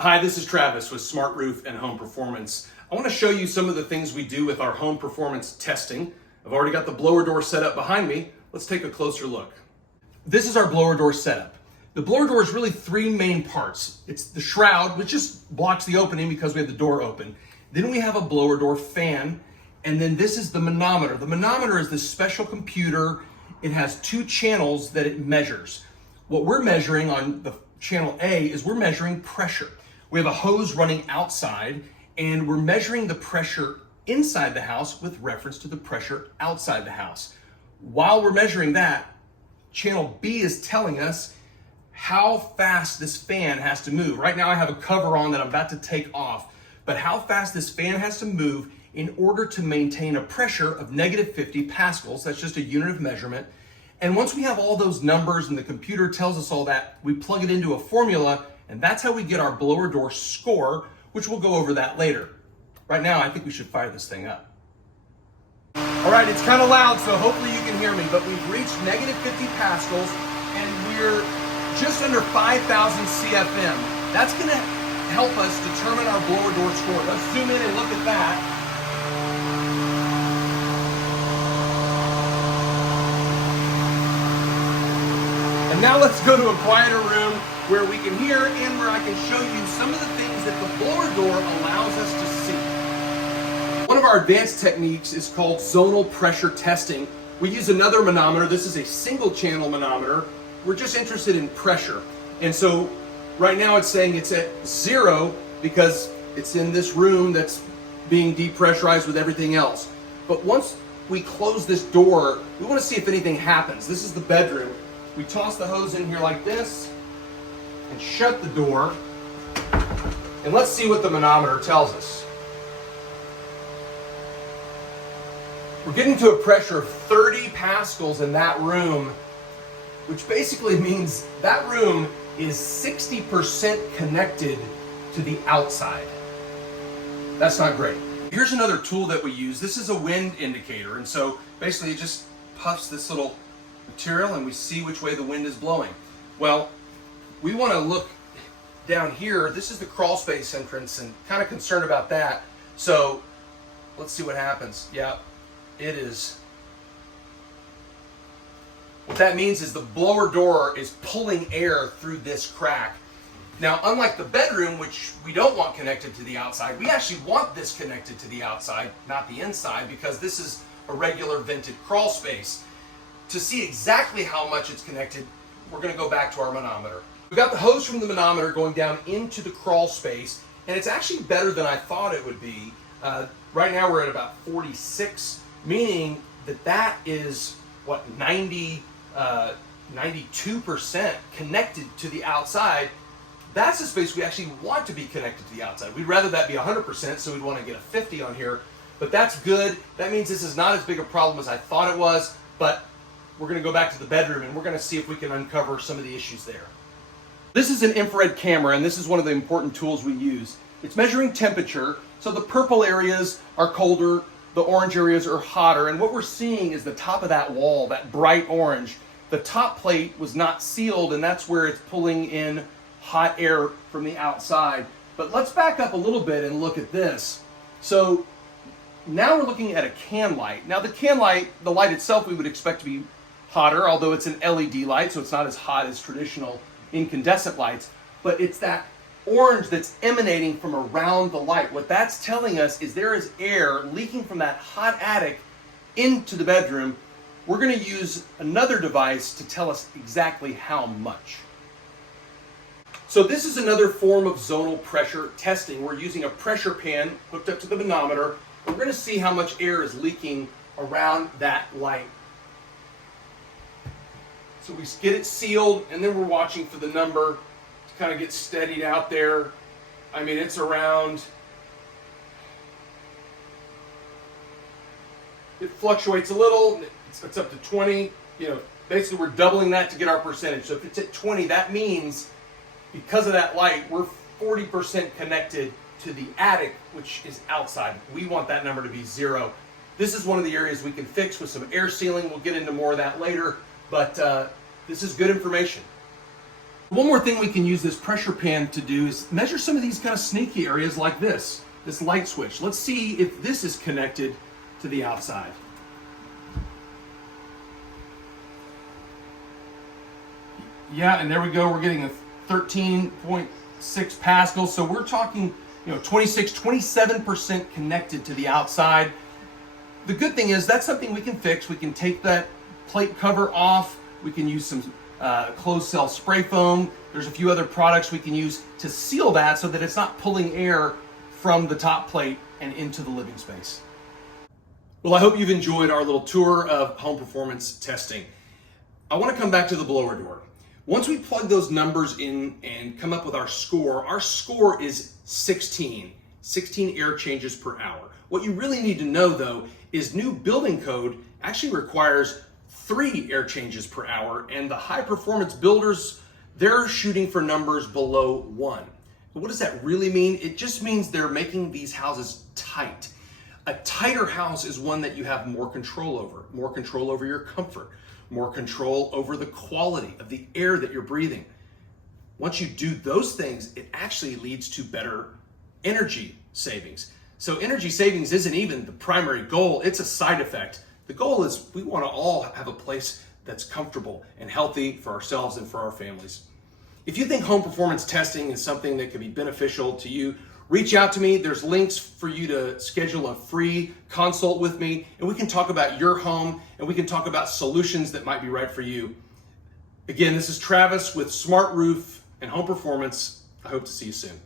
Hi, this is Travis with Smart Roof and Home Performance. I want to show you some of the things we do with our home performance testing. I've already got the blower door set up behind me. Let's take a closer look. This is our blower door setup. The blower door is really three main parts. It's the shroud, which just blocks the opening because we have the door open. Then we have a blower door fan, and then this is the manometer. The manometer is this special computer. It has two channels that it measures. What we're measuring on the channel A is we're measuring pressure. We have a hose running outside, and we're measuring the pressure inside the house with reference to the pressure outside the house. While we're measuring that, channel B is telling us how fast this fan has to move. Right now I have a cover on that I'm about to take off, but how fast this fan has to move in order to maintain a pressure of negative 50 pascals. That's just a unit of measurement. And once we have all those numbers and the computer tells us all that, we plug it into a formula, and that's how we get our blower door score, which we'll go over that later. Right now, I think we should fire this thing up. All right, it's kind of loud, so hopefully you can hear me, but we've reached negative 50 pascals, and we're just under 5,000 CFM. That's gonna help us determine our blower door score. Let's zoom in and look at that. And now let's go to a quieter room where we can hear and where I can show you some of the things that the blower door allows us to see. One of our advanced techniques is called zonal pressure testing. We use another manometer. This is a single channel manometer. We're just interested in pressure. And so right now it's saying it's at 0 because it's in this room that's being depressurized with everything else. But once we close this door, we want to see if anything happens. This is the bedroom. We toss the hose in here like this and shut the door. And let's see what the manometer tells us. We're getting to a pressure of 30 pascals in that room, which basically means that room is 60% connected to the outside. That's not great. Here's another tool that we use. This is a wind indicator. And so basically it just puffs this little material and we see which way the wind is blowing. Well, we want to look down here. This is the crawl space entrance and kind of concerned about that. So let's see what happens. Yeah, it is. What that means is the blower door is pulling air through this crack. Now, unlike the bedroom, which we don't want connected to the outside, we actually want this connected to the outside, not the inside, because this is a regular vented crawl space. To see exactly how much it's connected, we're going to go back to our manometer. We've got the hose from the manometer going down into the crawl space, and it's actually better than I thought it would be. Right now we're at about 46, meaning that is, what, 92% connected to the outside. That's the space we actually want to be connected to the outside. We'd rather that be 100%, so we'd want to get a 50 on here, but that's good. That means this is not as big a problem as I thought it was, but we're going to go back to the bedroom and we're going to see if we can uncover some of the issues there. This is an infrared camera, and this is one of the important tools we use. It's measuring temperature, so the purple areas are colder, the orange areas are hotter, and what we're seeing is the top of that wall, that bright orange. The top plate was not sealed, and that's where it's pulling in hot air from the outside. But let's back up a little bit and look at this. So now we're looking at a can light. Now the can light, the light itself we would expect to be hotter, although it's an LED light, so it's not as hot as traditional incandescent lights, but it's that orange that's emanating from around the light. What that's telling us is there is air leaking from that hot attic into the bedroom. We're going to use another device to tell us exactly how much. So this is another form of zonal pressure testing. We're using a pressure pan hooked up to the manometer. We're going to see how much air is leaking around that light. So we get it sealed, and then we're watching for the number to kind of get steadied out there. I mean, it's around, it fluctuates a little, it's up to 20, basically we're doubling that to get our percentage. So if it's at 20, that means because of that light, we're 40% connected to the attic, which is outside. We want that number to be 0. This is one of the areas we can fix with some air sealing. We'll get into more of that later, but this is good information. One more thing we can use this pressure pan to do is measure some of these kind of sneaky areas like this light switch. Let's see if this is connected to the outside. Yeah, and there we go. We're getting a 13.6 pascals. So we're talking, 27% connected to the outside. The good thing is that's something we can fix. We can take that plate cover off. We can use some closed cell spray foam. There's a few other products we can use to seal that so that it's not pulling air from the top plate and into the living space. Well, I hope you've enjoyed our little tour of home performance testing. I want to come back to the blower door. Once we plug those numbers in and come up with our score is 16 air changes per hour. What you really need to know though is new building code actually requires 3 air changes per hour, and the high performance builders, they're shooting for numbers below 1. But what does that really mean? It just means they're making these houses tight. A tighter house is one that you have more control over your comfort, more control over the quality of the air that you're breathing. Once you do those things, it actually leads to better energy savings. So energy savings isn't even the primary goal, it's a side effect. The goal is we want to all have a place that's comfortable and healthy for ourselves and for our families. If you think home performance testing is something that could be beneficial to you, reach out to me. There's links for you to schedule a free consult with me, and we can talk about your home and we can talk about solutions that might be right for you. Again, this is Travis with Smart Roof and Home Performance. I hope to see you soon.